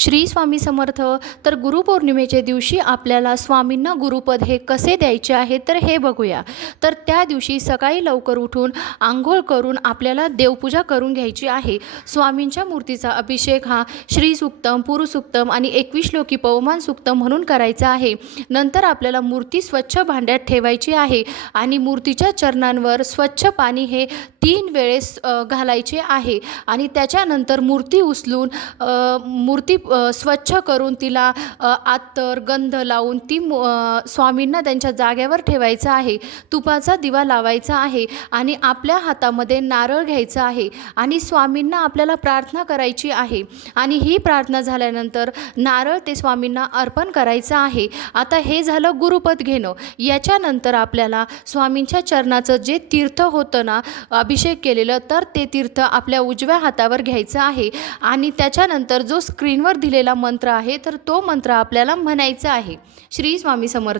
श्री स्वामी समर्थ. तर गुरुपौर्णिमेच्या दिवशी आपल्याला स्वामींना गुरुपद हे कसे द्यायचे आहे तर हे बघूया. तर त्या दिवशी सकाळी लवकर उठून आंघोळ करून आपल्याला देवपूजा करून घ्यायची आहे. स्वामींच्या मूर्तीचा अभिषेक हा श्री सुक्तम, पुरुषुक्तम आणि 21 श्लोकी पवमान सुक्तम म्हणून करायचा आहे. नंतर आपल्याला मूर्ती स्वच्छ भांड्यात ठेवायची आहे आणि मूर्तीच्या चरणांवर स्वच्छ पाणी हे 3 वेळेस घालायचे आहे आणि त्याच्यानंतर मूर्ती उचलून मूर्ती स्वच्छ करून तिला अत्तर गंध लावून ती स्वामींना त्यांच्या जागेवर ठेवायचं आहे. तुपाचा दिवा लावायचा आहे आणि आपल्या हातामध्ये नारळ घ्यायचा आहे आणि स्वामींना आपल्याला प्रार्थना करायची आहे आणि ही प्रार्थना झाल्यानंतर नारळ ते स्वामींना अर्पण करायचं आहे. आता हे झालं गुरुपद घेणं. याच्यानंतर आपल्याला स्वामींच्या चरणाचं जे तीर्थ होतं ना अभिषेक केलेलं, तर ते तीर्थ आपल्या उजव्या हातावर घ्यायचं आहे आणि त्याच्यानंतर जो स्क्रीनवर दिलेला मंत्र आहे तर तो मंत्र आपल्याला म्हणायचा आहे. श्री स्वामी समर्थ.